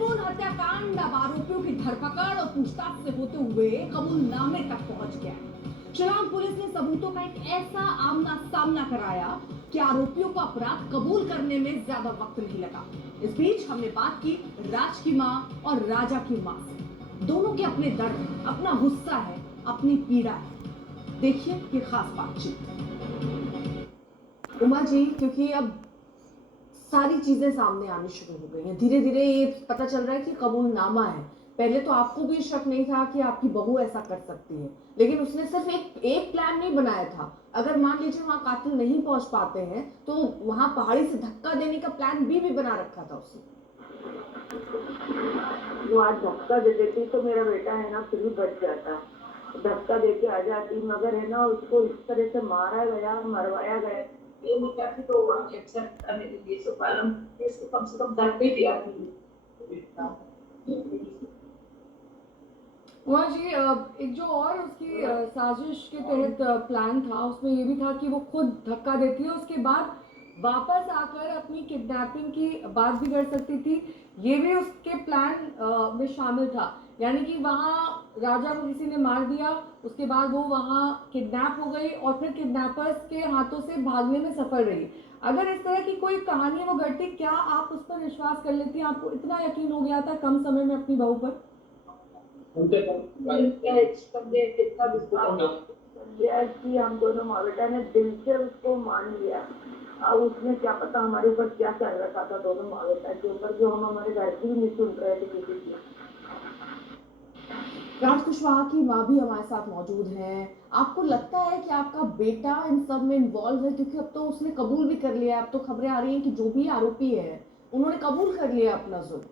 Honeymoon हत्याकांड अब आरोपियों की धरपकड़ और पूछताछ से होते हुए कबूलनामे तक पहुंच गया है। शिलांग पुलिस ने सबूतों का एक ऐसा आमना सामना कराया कि आरोपियों को अपराध कबूल करने में ज्यादा वक्त नहीं लगा। इस बीच हमने बात की राज की मां और राजा की मां से। दोनों के अपने दर्द, अपना गुस्सा है, अपनी पीड़ा है। देखिए ये खास बातचीत। उमा जी, क्योंकि अब सारी चीजें सामने आनी शुरू हो गई हैं, धीरे धीरे ये पता चल रहा है कि कबूलनामा है। पहले तो आपको भी शक नहीं था कि आपकी बहू ऐसा कर सकती है, लेकिन उसने सिर्फ एक प्लान नहीं बनाया था। अगर मान लीजिए वहां कातिल नहीं पहुंच पाते हैं तो वहां पहाड़ी से धक्का देने का प्लान भी बना रखा था उसने। वो आज धक्का दे देती तो मेरा बेटा है ना फिर भी बच जाता, धक्का देके आ जाती, मगर है ना उसको इस तरह से मारा गया, मरवाया गया। ये नहीं कहती तो वहाँ एक्सेप्ट करने के लिए सुपालम इसको कम से कम दर्द भी दिया वहाँ जी एक जो और उसकी साजिश के तहत प्लान था, उसमें ये भी था कि वो खुद धक्का देती है, उसके बाद वापस आकर अपनी किडनैपिंग की बात भी कर सकती थी। ये भी उसके प्लान में शामिल था। यानी कि वहाँ राजा को किसी ने मार दिया, उसके बाद वो वहाँ किडनैप हो गई और फिर किडनैपर्स के हाथों से भागने में सफल रही। अगर इस तरह की कोई कहानी वो घटती, क्या आप उस पर विश्वास कर लेती? आपको इतना यकीन हो गया था कम समय में अपनी बहू पर? हम दोनों माँ बेटा ने दिल से उसको मान लिया। अब उसने क्या पता हमारे ऊपर क्या कर रखा था, दोनों माँ बेटा के ऊपर, जो हम हमारे घर की भी नहीं सुन रहे थे किसी की। राज कुशवाहा की माँ भी हमारे साथ मौजूद है। आपको लगता है कि आपका बेटा इन सब में इन्वॉल्व है? क्योंकि अब तो उसने कबूल भी कर लिया, अब तो खबरें आ रही हैं कि जो भी आरोपी है उन्होंने कबूल कर लिया अपना जुल्म।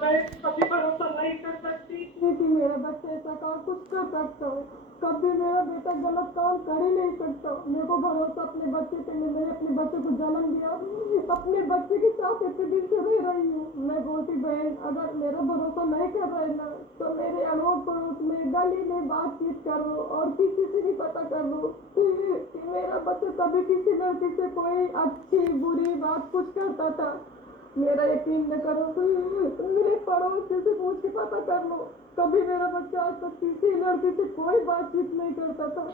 मैं कभी भरोसा नहीं कर सकती कि मेरा बच्चा ऐसा काम कुछ कर सकता हो। कभी मेरा बेटा गलत काम कर ही नहीं सकता। मेरे को भरोसा अपने बच्चे पे, मैंने अपने बच्चे को जन्म दिया, अपने बच्चे के साथ इतने दिन से रह रही हूँ। मैं बोलती बहन, अगर मेरा भरोसा नहीं कर रहे ना तो मेरे अड़ोस पड़ोस में गली में बातचीत करो और किसी से भी पता कर लो कि मेरा बच्चा कभी किसी लड़की से कोई अच्छी बुरी बात कुछ करता था। मेरा यकीन न करो, मेरे पड़ोसी से पूछ के पता कर लो, कभी मेरा बच्चा आज तक किसी लड़की से कोई बातचीत नहीं करता था।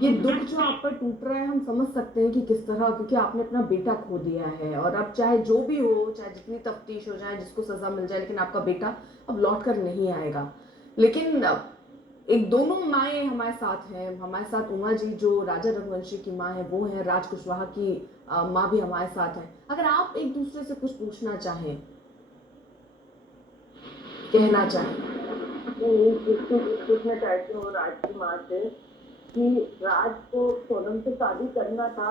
ये दुख जो आप पर टूट रहा है, हम समझ सकते हैं कि किस तरह, क्योंकि आपने अपना बेटा खो दिया है और अब चाहे जो भी हो, चाहे जितनी तफ्तीश हो जाए, जिसको सजा मिल जाए, लेकिन आपका बेटा अब लौट कर नहीं आएगा। लेकिन एक दोनों माएँ हमारे साथ हैं। हमारे साथ उमा जी जो राजा रघुवंशी की माँ है वो है, राज कुशवाहा की माँ भी हमारे साथ है। अगर आप एक दूसरे से कुछ पूछना चाहें, कहना चाहें। पूछना चाहती हूँ राज की माँ से कि राज को सोनम से शादी करना था